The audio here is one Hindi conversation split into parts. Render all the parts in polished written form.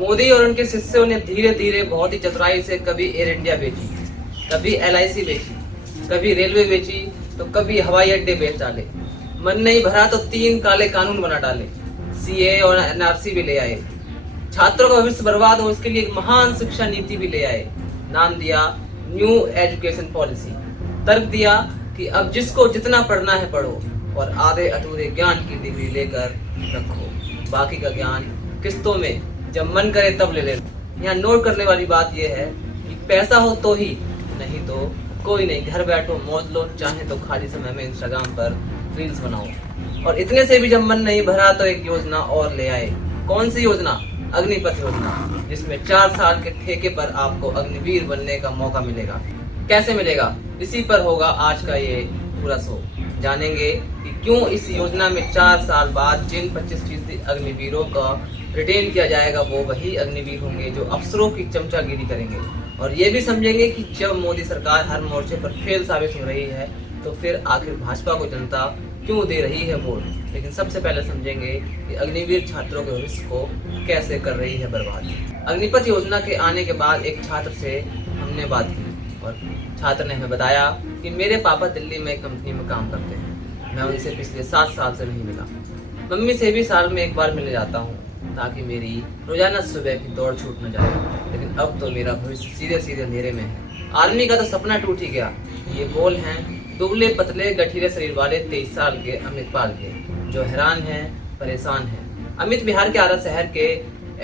मोदी और उनके शिष्यों ने धीरे धीरे बहुत ही चतुराई से कभी एयर इंडिया बेची, कभी LIC बेची, कभी रेलवे बेची, तो कभी हवाई अड्डे बेच डाले। मन नहीं भरा तो 3 काले कानून बना डाले, CAA और NRC भी ले आए। छात्रों का भविष्य बर्बाद हो इसके लिए एक महान शिक्षा नीति भी ले आए। नाम दिया न्यू एजुकेशन पॉलिसी। तर्क दिया कि अब जिसको जितना पढ़ना है पढ़ो और आधे अधूरे ज्ञान की डिग्री लेकर रखो, बाकी का ज्ञान किस्तों में जब मन करे तब ले लेना। यहाँ नोट करने वाली बात यह है कि पैसा हो तो ही, नहीं तो कोई नहीं, घर बैठो मौज लो, चाहे तो खाली समय में इंस्टाग्राम पर रील्स बनाओ। और इतने से भी जब मन नहीं भरा तो एक योजना और ले आए। कौन सी योजना? अग्निपथ योजना, जिसमें 4 साल के ठेके पर आपको अग्निवीर बनने का मौका मिलेगा। कैसे मिलेगा, इसी पर होगा आज का ये पूरा शो। जानेंगे कि क्यों इस योजना में 4 साल बाद जिन 25% अग्निवीरों का रिटेन किया जाएगा वो वही अग्निवीर होंगे जो अफसरों की चमचागिरी करेंगे। और ये भी समझेंगे कि जब मोदी सरकार हर मोर्चे पर फेल साबित हो रही है तो फिर आखिर भाजपा को जनता क्यों दे रही है वोट। लेकिन सबसे पहले समझेंगे कि अग्निवीर छात्रों के भविष्य को कैसे कर रही है बर्बाद। अग्निपथ योजना के आने के बाद एक छात्र से हमने बात की और छात्र ने हमें बताया कि मेरे पापा दिल्ली में एक कंपनी में काम करते हैं, मैं उनसे पिछले 7 साल से नहीं मिला। मम्मी से भी साल में एक बार मिलने जाता हूँ ताकि मेरी रोजाना सुबह की दौड़ छूट न जाए। लेकिन अब तो मेरा भविष्य सीधे सीधे अंधेरे में है। आर्मी का तो सपना टूट ही गया। ये बोल हैं दुबले पतले गठीले शरीर वाले 23 साल के अमित पाल के, जो हैरान हैं, परेशान हैं। अमित बिहार के आरा शहर के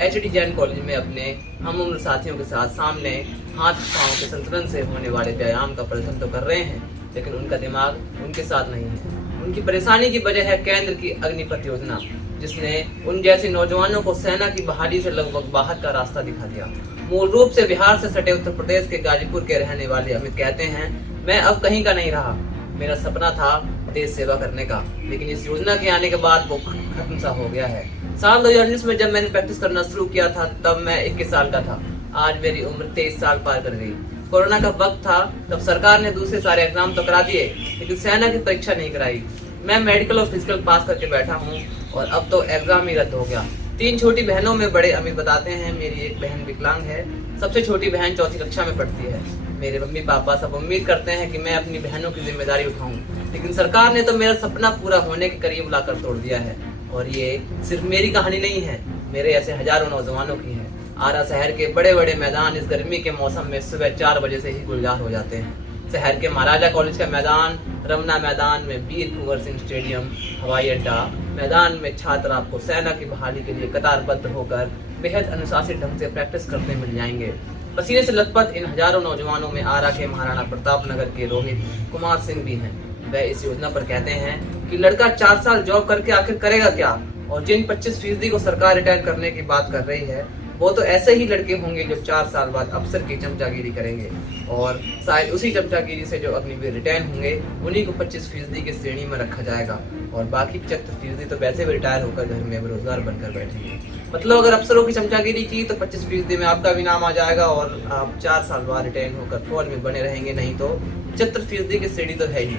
HD जैन कॉलेज में अपने हम उम्र साथियों के साथ सामने हाथ पांव के संतुलन से होने वाले व्यायाम का प्रदर्शन तो कर रहे हैं, लेकिन उनका दिमाग उनके साथ नहीं है। उनकी परेशानी की वजह है केंद्र की अग्निपथ योजना, जिसने उन जैसे नौजवानों को सेना की बहाली से लगभग बाहर का रास्ता दिखा दिया। मूल रूप से बिहार से सटे उत्तर प्रदेश के गाजीपुर के रहने वाले अमित कहते हैं, मैं अब कहीं का नहीं रहा। मेरा सपना था देश सेवा करने का, लेकिन इस योजना के आने के बाद वो खत्म सा हो गया है। साल 2019 में जब मैंने प्रैक्टिस करना शुरू किया था तब मैं 21 साल का था। आज मेरी उम्र 23 साल पार कर गई। कोरोना का वक्त था, तब सरकार ने दूसरे सारे एग्जाम तो करा दिए, लेकिन सेना की परीक्षा नहीं कराई। मैं मेडिकल और फिजिकल पास करके बैठा हूँ और अब तो एग्जाम ही रद्द हो गया। 3 छोटी बहनों में बड़े अमीर बताते हैं, मेरी एक बहन विकलांग है, सबसे छोटी बहन 4ठी कक्षा में पढ़ती है। मेरे मम्मी पापा सब उम्मीद करते हैं कि मैं अपनी बहनों की जिम्मेदारी उठाऊं, लेकिन सरकार ने तो मेरा सपना पूरा होने के करीब लाकर तोड़ दिया है। और ये सिर्फ मेरी कहानी नहीं है, मेरे ऐसे हजारों नौजवानों की है। आरा शहर के बड़े बड़े मैदान इस गर्मी के मौसम में सुबह 4 बजे से ही गुलजार हो जाते हैं। शहर के महाराजा कॉलेज का मैदान, रमना मैदान में वीर कुंवर सिंह स्टेडियम, हवाई अड्डा मैदान में छात्र आपको सेना की बहाली के लिए कतारबद्ध होकर बेहद अनुशासित ढंग से प्रैक्टिस करते मिल जाएंगे। पसीने से लथपथ इन हजारों नौजवानों में आरा के महाराणा प्रताप नगर के रोहित कुमार सिंह भी हैं। वह इस योजना पर कहते हैं कि लड़का 4 साल जॉब करके आखिर करेगा क्या, और जिन 25% को सरकार रिटायर करने की बात कर रही है वो तो ऐसे ही लड़के होंगे जो 4 साल बाद अफसर की चमचागिरी करेंगे, और शायद उसी चमचागिरी से जो अग्निवीर रिटायर होंगे उन्हीं को 25% की श्रेणी में रखा जाएगा, और बाकी 75% तो वैसे भी रिटायर होकर घर में बेरोजगार बनकर बैठेंगे। मतलब अगर अफसरों की चमचागिरी की तो 25% में आपका भी नाम आ जाएगा और आप 4 साल बाद रिटायर होकर फौज में बने रहेंगे, नहीं तो 75% की श्रेणी तो है ही।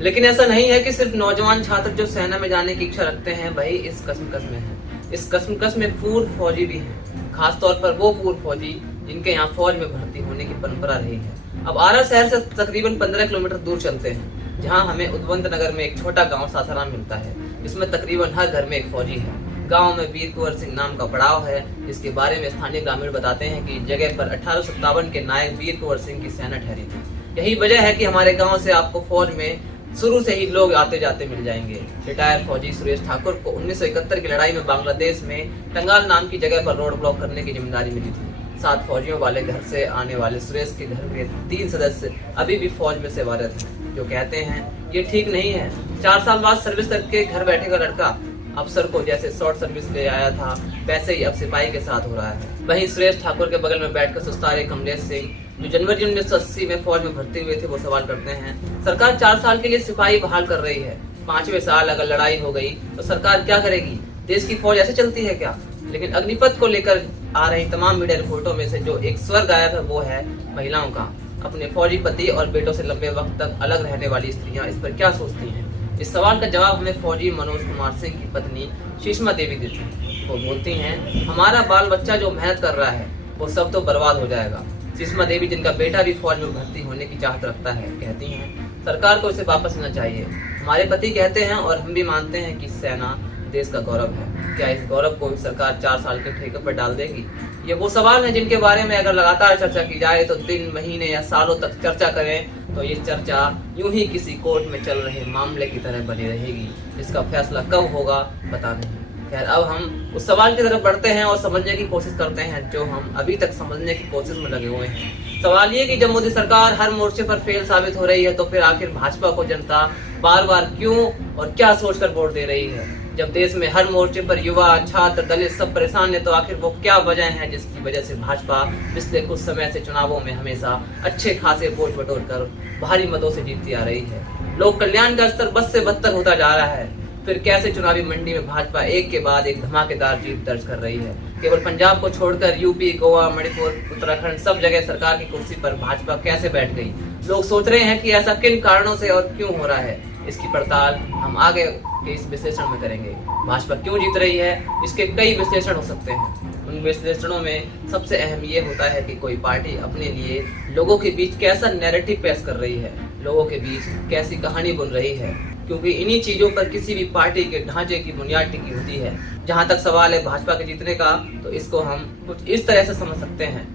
लेकिन ऐसा नहीं है कि सिर्फ नौजवान छात्र जो सेना में जाने की इच्छा रखते हैं वही इस कश्मकश में है। इस कश्मकश में पूर्व फौजी भी हैं, खासतौर पर वो पूर्व फौजी जिनके यहाँ फौज में भर्ती होने की परंपरा रही है। अब आरा शहर से तकरीबन 15 किलोमीटर दूर चलते हैं, जहाँ हमें उद्वंत नगर में एक छोटा गांव सासाराम मिलता है, जिसमें तकरीबन हर घर में एक फौजी है। गांव में वीर कुंवर सिंह नाम का पड़ाव है, जिसके बारे में स्थानीय ग्रामीण बताते हैं कि इस जगह पर 1857 के नायक वीर कुंवर सिंह की सेना ठहरी थी। यही वजह है कि हमारे गाँव से आपको फौज में शुरू से ही लोग आते जाते मिल जाएंगे। रिटायर फौजी सुरेश ठाकुर को 1971 की लड़ाई में बांग्लादेश में टंगाल नाम की जगह पर रोड ब्लॉक करने की जिम्मेदारी मिली थी। 7 फौजियों वाले घर से आने वाले सुरेश के घर के 3 सदस्य अभी भी फौज में सेवारत हैं, जो कहते हैं ये ठीक नहीं है। 4 साल बाद सर्विस करके घर बैठेगा लड़का। अफसर को जैसे शॉर्ट सर्विस ले आया था वैसे ही अब सिपाही के साथ हो रहा है। वहीं सुरेश ठाकुर के बगल में बैठकर सुस्ता रहे कमलेश सिंह, जो जनवरी 1980 में फौज में भर्ती हुए थे, वो सवाल करते हैं सरकार 4 साल के लिए सिपाही बहाल कर रही है, 5वें साल अगर लड़ाई हो गई तो सरकार क्या करेगी? देश की फौज ऐसे चलती है क्या? लेकिन अग्निपथ को लेकर आ रही तमाम मीडिया रिपोर्टों में से जो एक स्वर गायब है वो है महिलाओं का। अपने फौजी पति और बेटों से लंबे वक्त तक अलग रहने वाली स्त्रियां इस पर क्या सोचती हैं? इस सवाल का जवाब हमें फौजी मनोज कुमार सिंह की पत्नी सुषमा देवी देती। वो बोलती हैं हमारा बाल बच्चा जो मेहनत कर रहा है वो सब तो बर्बाद हो जाएगा। सुषमा देवी जिनका बेटा भी फौज में भर्ती होने की चाहत रखता है कहती हैं सरकार को इसे वापस लेना चाहिए। हमारे पति कहते हैं और हम भी मानते हैं कि सेना देश का गौरव है। क्या इस गौरव को सरकार 4 साल के ठेके पर डाल देगी? ये वो सवाल है जिनके बारे में अगर लगातार चर्चा की जाए तो दिन महीने या सालों तक चर्चा करें तो ये चर्चा यूं ही किसी कोर्ट में चल रहे मामले की तरह बनी रहेगी। इसका फैसला कब होगा पता नहीं। खैर, अब हम उस सवाल की तरफ बढ़ते हैं और समझने की कोशिश करते हैं जो हम अभी तक समझने की कोशिश में लगे हुए हैं। सवाल ये कि जब मोदी सरकार हर मोर्चे पर फेल साबित हो रही है तो फिर आखिर भाजपा को जनता बार बार क्यों और क्या सोचकर वोट दे रही है? जब देश में हर मोर्चे पर युवा, छात्र, दलित सब परेशान है तो आखिर वो क्या वजह है जिसकी वजह से भाजपा पिछले कुछ समय से चुनावों में हमेशा अच्छे खासे वोट बटोर कर भारी मतों से जीतती आ रही है? लोक कल्याण का स्तर बद से बदतर होता जा रहा है। फिर कैसे चुनावी मंडी में भाजपा एक के बाद एक धमाकेदार जीत दर्ज कर रही है? केवल पंजाब को छोड़कर यूपी, गोवा, मणिपुर, उत्तराखंड सब जगह सरकार की कुर्सी पर भाजपा कैसे बैठ गई? लोग सोच रहे हैं कि ऐसा किन कारणों से और क्यों हो रहा है। इसकी पड़ताल हम आगे के इस विश्लेषण में करेंगे। भाजपा क्यों जीत रही है, इसके कई विश्लेषण हो सकते हैं। उन विश्लेषणों में सबसे अहम ये होता है कि कोई पार्टी अपने लिए लोगों के बीच कैसा नैरेटिव पेश कर रही है, लोगों के बीच कैसी कहानी बुन रही है, क्योंकि इन्हीं चीजों पर किसी भी पार्टी के ढांचे की बुनियाद टिकी होती है। जहां तक सवाल है भाजपा के जीतने का, तो इसको हम कुछ इस तरह से समझ सकते हैं।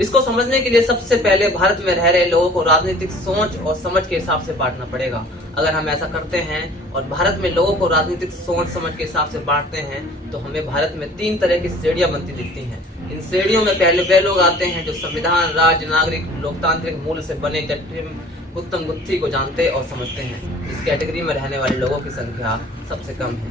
इसको समझने के लिए सबसे पहले भारत में रह रहे लोगों को राजनीतिक सोच और समझ के हिसाब से बांटना पड़ेगा। अगर हम ऐसा करते हैं और भारत में लोगों को राजनीतिक सोच समझ के हिसाब से बांटते हैं तो हमें भारत में 3 तरह की श्रेणियां बनती दिखती हैं। इन श्रेणियों में पहले वे लोग आते हैं जो संविधान, राज्य, नागरिक, लोकतांत्रिक मूल्य से बने जटिल उत्तम गुत्थी को जानते और समझते हैं। इस कैटेगरी में रहने वाले लोगों की संख्या सबसे कम है,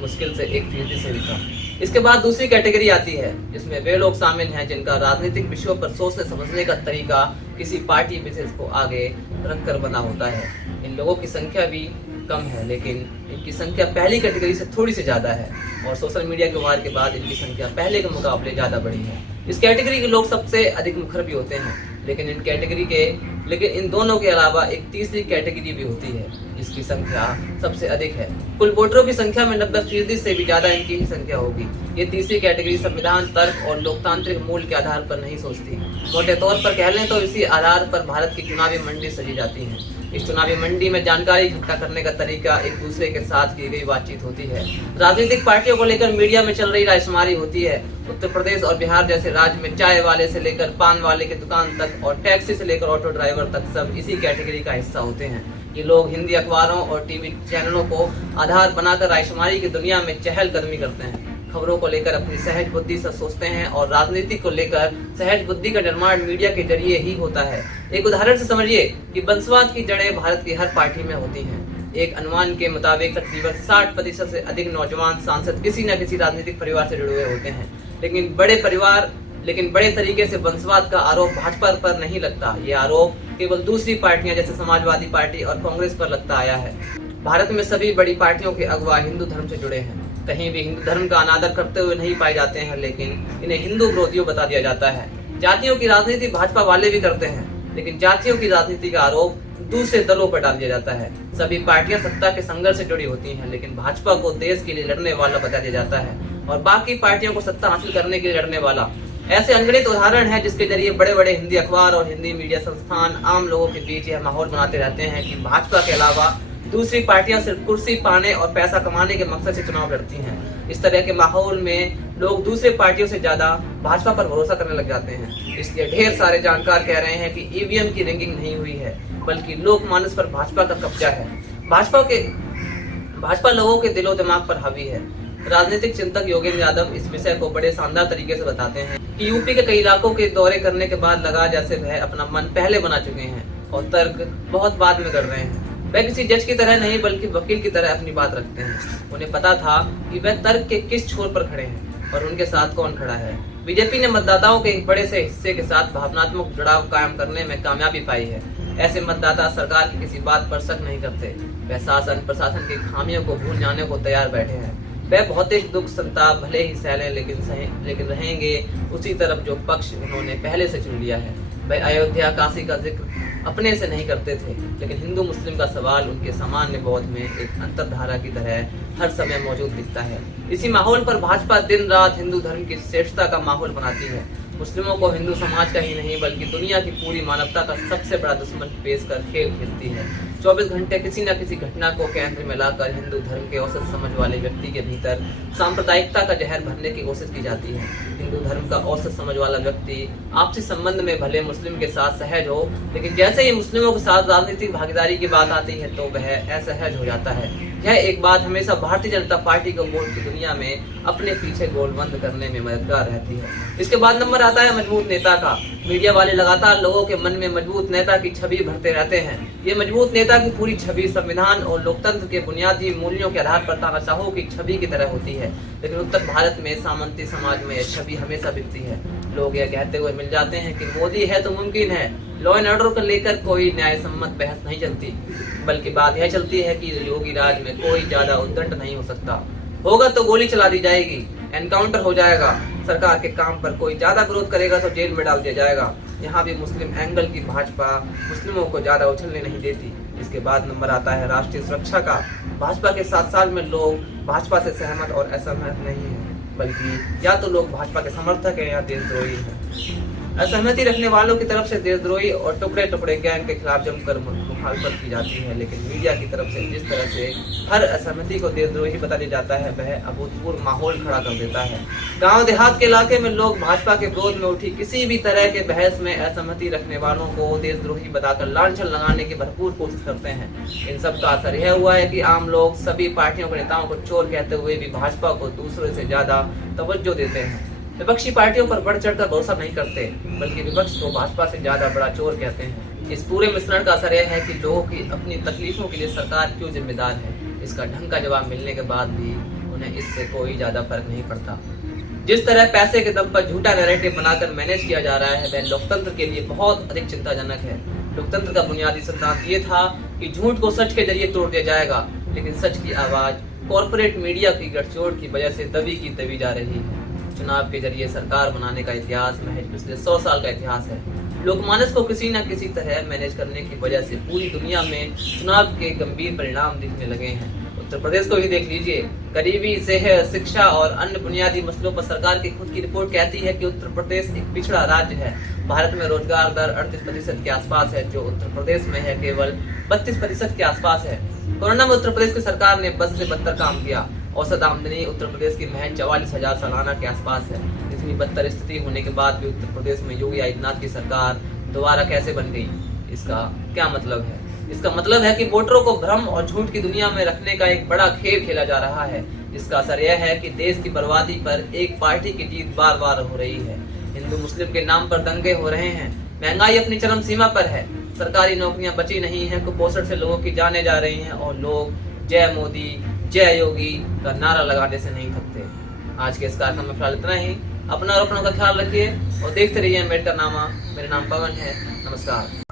मुश्किल से 1% से भी कम। इसके बाद दूसरी कैटेगरी आती है जिसमें वे लोग शामिल हैं जिनका राजनीतिक विषयों पर सोचने समझने का तरीका किसी पार्टी विशेष को आगे रखकर बना होता है। इन लोगों की संख्या भी कम है लेकिन इनकी संख्या पहली कैटेगरी से थोड़ी सी ज्यादा है और सोशल मीडिया के वार के बाद इनकी संख्या पहले के मुकाबले ज्यादा बढ़ी है। इस कैटेगरी के लोग सबसे अधिक मुखर भी होते हैं लेकिन इन दोनों के अलावा एक तीसरी कैटेगरी भी होती है जिसकी संख्या सबसे अधिक है। कुल वोटरों की संख्या में 90% से भी ज्यादा इनकी ही संख्या होगी। ये तीसरी कैटेगरी संविधान, तर्क और लोकतांत्रिक मूल्य के आधार पर नहीं सोचती। मोटे तौर पर कह लें तो इसी आधार पर भारत की चुनावी मंडी सजी जाती है। इस चुनावी मंडी में जानकारी इकट्ठा करने का तरीका एक दूसरे के साथ की गई बातचीत होती है। राजनीतिक पार्टियों को लेकर मीडिया में चल रही रायशुमारी होती है। उत्तर प्रदेश और बिहार जैसे राज्य में चाय वाले से लेकर पान वाले की दुकान तक और टैक्सी से लेकर ऑटो ड्राइवर तक सब इसी कैटेगरी का हिस्सा होते हैं। ये लोग हिंदी अखबारों और टीवी चैनलों को आधार बनाकर रायशुमारी की दुनिया में चहलकदमी करते हैं। खबरों को लेकर अपनी सहज बुद्धि से सोचते हैं और राजनीति को लेकर सहज बुद्धि का निर्माण मीडिया के जरिए ही होता है। एक उदाहरण से समझिए कि वंशवाद की जड़ें भारत की हर पार्टी में होती हैं। एक अनुमान के मुताबिक तकरीबन 60% से अधिक नौजवान सांसद किसी न किसी राजनीतिक परिवार से जुड़े हुए होते हैं। लेकिन बड़े तरीके से वंशवाद का आरोप भाजपा पर नहीं लगता। ये आरोप केवल दूसरी पार्टियां जैसे समाजवादी पार्टी और कांग्रेस पर लगता आया है। भारत में सभी बड़ी पार्टियों के अगुवा हिंदू धर्म से जुड़े हैं। कहीं भी हिंदू धर्म का अनादर करते हुए नहीं पाए जाते हैं लेकिन इन्हें हिंदू विरोधियों बता दिया जाता है। जातियों की राजनीति भाजपा वाले भी करते हैं लेकिन जातियों की राजनीति का आरोप दूसरे दलों पर डाल दिया जाता है। सभी पार्टियां सत्ता के संघर्ष से जुड़ी होती हैं लेकिन भाजपा को देश के लिए लड़ने वाला बता दिया जाता है और बाकी पार्टियों को सत्ता हासिल करने के लिए लड़ने वाला। ऐसे अनगिनत उदाहरण है जिसके जरिए बड़े बड़े हिंदी अखबार और हिंदी मीडिया संस्थान आम लोगों के बीच यह माहौल बनाते रहते हैं कि भाजपा के अलावा दूसरी पार्टियां सिर्फ कुर्सी पाने और पैसा कमाने के मकसद से चुनाव लड़ती हैं। इस तरह के माहौल में लोग दूसरे पार्टियों से ज्यादा भाजपा पर भरोसा करने लग जाते हैं। इसलिए ढेर सारे जानकार कह रहे हैं कि ईवीएम की रिंगिंग नहीं हुई है बल्कि लोकमानस पर भाजपा का कब्जा है। भाजपा लोगों के दिलो दिमाग पर हावी है। राजनीतिक चिंतक योगेंद्र यादव इस विषय को बड़े शानदार तरीके से बताते हैं कि यूपी के कई इलाकों के दौरे करने के बाद लगा जैसे वह अपना मन पहले बना चुके हैं और तर्क बहुत बाद में कर रहे हैं। वह किसी जज की तरह नहीं बल्कि वकील की तरह अपनी बात रखते हैं। उन्हें पता था कि वह तर्क के किस छोर पर खड़े हैं और उनके साथ कौन खड़ा है। बीजेपी ने मतदाताओं के एक बड़े से हिस्से के साथ भावनात्मक जुड़ाव कायम करने में कामयाबी पाई है। ऐसे मतदाता सरकार की किसी बात पर शक नहीं करते। वह शासन प्रशासन की खामियों को भूल जाने को तैयार बैठे हैं। वह भौतिक दुख संताप भले ही सह लें, लेकिन रहेंगे उसी तरफ जो पक्ष उन्होंने पहले से चुन लिया है। वह अयोध्या काशी का जिक्र अपने से नहीं करते थे, लेकिन हिंदू मुस्लिम का सवाल उनके सामान्य बोध में एक अंतर्धारा की तरह हर समय मौजूद दिखता है। इसी माहौल पर भाजपा दिन रात हिंदू धर्म की श्रेष्ठता का माहौल बनाती है। मुस्लिमों को हिंदू समाज का ही नहीं बल्कि दुनिया की पूरी मानवता का सबसे बड़ा दुश्मन पेश कर खेल खेलती है। 24 घंटे किसी न किसी घटना को केंद्र में लाकर हिंदू धर्म के औसत समझ वाले व्यक्ति के भीतर सांप्रदायिकता का जहर भरने की कोशिश की जाती है। हिंदू धर्म का औसत समझ वाला व्यक्ति आपसी संबंध में भले मुस्लिम के साथ सहज हो, लेकिन जैसे ही मुस्लिमों के साथ राजनीतिक भागीदारी की बात आती है तो वह असहज हो जाता है। यह एक बात हमेशा भारतीय जनता पार्टी को वोट की दुनिया में अपने पीछे गोलबंद करने में मददगार रहती है। इसके बाद नंबर आता है मजबूत नेता का। मीडिया वाले लगातार लोगों के मन में मजबूत नेता की छवि भरते रहते हैं। ये मजबूत नेता की पूरी छवि संविधान और लोकतंत्र के बुनियादी मूल्यों के आधार पर तानाशाहों की छवि की तरह होती है, लेकिन उत्तर भारत में सामंती समाज में यह छवि हमेशा बिकती है। लोग यह कहते हुए मिल जाते हैं कि मोदी है तो मुमकिन है। लॉ एंड ऑर्डर को लेकर कोई न्याय सम्मत बहस नहीं चलती, बल्कि बात यह चलती है कि योगी राज में कोई ज्यादा उद्दंड नहीं हो सकता। होगा तो गोली चला दी जाएगी, एनकाउंटर हो जाएगा, सरकार के काम पर कोई ज्यादा विरोध करेगा तो जेल में डाल दिया जाएगा। यहाँ भी मुस्लिम एंगल की भाजपा मुस्लिमों को ज्यादा उछलने नहीं देती। इसके बाद नंबर आता है राष्ट्रीय सुरक्षा का। भाजपा के 7 साल में लोग भाजपा से सहमत और असहमत नहीं है, बल्कि या तो लोग भाजपा के समर्थक हैं या देशद्रोही हैं। असहमति रखने वालों की तरफ से देशद्रोही और टुकड़े टुकड़े गैंग के खिलाफ जमकर मुखालफत की जाती है, लेकिन मीडिया की तरफ से जिस तरह से हर असहमति को देशद्रोही बता दिया जाता है वह अभूतपूर्व माहौल खड़ा कर देता है। गांव देहात के इलाके में लोग भाजपा के विरोध में उठी किसी भी तरह के बहस में असहमति रखने वालों को देशद्रोही बताकर लांछन लगाने की भरपूर कोशिश करते हैं। इन सब का असर यह हुआ है कि आम लोग सभी पार्टियों के नेताओं को चोर कहते हुए भी भाजपा को दूसरे से ज्यादा तवज्जो देते हैं। विपक्षी पार्टियों पर बढ़ चढ़कर भरोसा नहीं करते, बल्कि विपक्ष को भाजपा से ज्यादा बड़ा चोर कहते हैं। इस पूरे मिश्रण का असर यह है कि लोगों की अपनी तकलीफों के लिए सरकार क्यों जिम्मेदार है, इसका ढंग का जवाब मिलने के बाद भी उन्हें इससे कोई ज्यादा फर्क नहीं पड़ता। जिस तरह पैसे के दम पर झूठा नैरेटिव बनाकर मैनेज किया जा रहा है वह लोकतंत्र के लिए बहुत अधिक चिंताजनक है। लोकतंत्र का बुनियादी सिद्धांत ये था कि झूठ को सच के जरिए तोड़ दिया जाएगा, लेकिन सच की आवाज कॉर्पोरेट मीडिया की गठजोड़ की वजह से दबी की दबी जा रही है। चुनाव के जरिए सरकार बनाने का इतिहास महज पिछले 100 साल का इतिहास है। लोकमानस को किसी न किसी तरह मैनेज करने की वजह से पूरी दुनिया में चुनाव के गंभीर परिणाम दिखने लगे हैं। उत्तर प्रदेश को ही देख लीजिए। गरीबी, सेहत, शिक्षा और अन्य बुनियादी मसलों पर सरकार की खुद की रिपोर्ट कहती है कि उत्तर प्रदेश एक पिछड़ा राज्य है। भारत में रोजगार दर 38% के आसपास है, जो उत्तर प्रदेश में है केवल 32% के आसपास है। कोरोना में उत्तर प्रदेश की सरकार ने बद से बदतर काम किया। औसत आमदनी उत्तर प्रदेश की महज 44,000 सालाना के आसपास है। इतनी बदतर स्थिति होने के बाद भी उत्तर प्रदेश में योगी आदित्यनाथ की सरकार दोबारा कैसे बन गई, इसका क्या मतलब है? इसका मतलब है कि वोटरों को भ्रम और झूठ की दुनिया में रखने का एक बड़ा खेल खेला जा रहा है। इसका असर यह है कि देश की बर्बादी पर एक पार्टी की जीत बार बार हो रही है। हिंदू मुस्लिम के नाम पर दंगे हो रहे हैं। महंगाई अपनी चरम सीमा पर है। सरकारी नौकरियां बची नहीं है, कुपोषण से लोगों की जाने जा रही हैं और लोग जय मोदी जय योगी का नारा लगाने से नहीं थकते। आज के इस कार्यक्रम में फिलहाल इतना ही। अपना और अपनों का ख्याल रखिए और देखते रहिए अम्बेडकर नामा। मेरा नाम पवन है। नमस्कार।